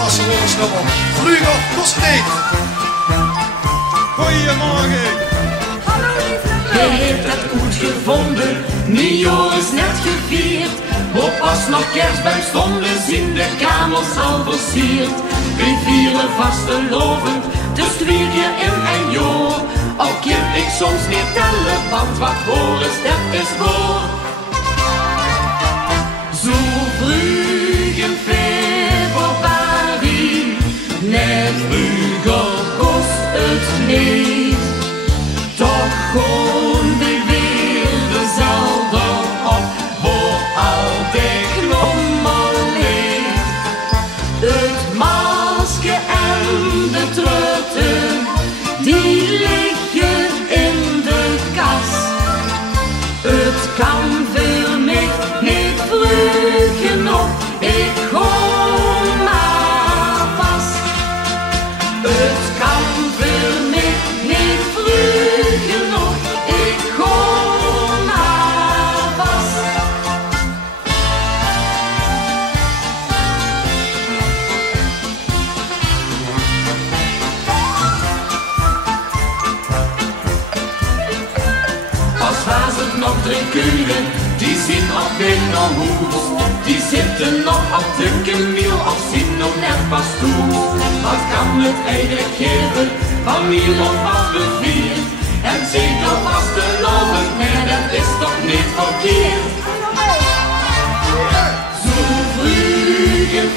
vaste woordensnummer. Vlüger, Kosteet. Goeiemorgen. Hallo lieve Hij heeft het goed gevonden, nieuwjaar is net gevierd. Waar pas nog kerstboom stonden, zien de kamers al versierd. We vieren vastelovend, dus 2 keer in een jaar. Al kan ik soms niet tellen, want wat voor is, dat is voor. Zo vroeg in februari, net vroeger kost het niet. Toch gewoon de wereld dezelfde op, voor al de knommer ligt. Het masker en de trutten, die liggen in de kas. Het kan voor mij niet vroeg genoeg, ik hoor maar vast. Het kan voor mij niet vroeg genoeg, ik hoor maar vast. Als was het nog 3 kuren, die zien op binnenhoes. Die zitten nog op de kemiel of zien nog net pas toe. Wat kan het eigenlijk geven, van niemand was bevierd. En zeker was de loven, nee dat is toch niet verkeerd. Zo vroeg in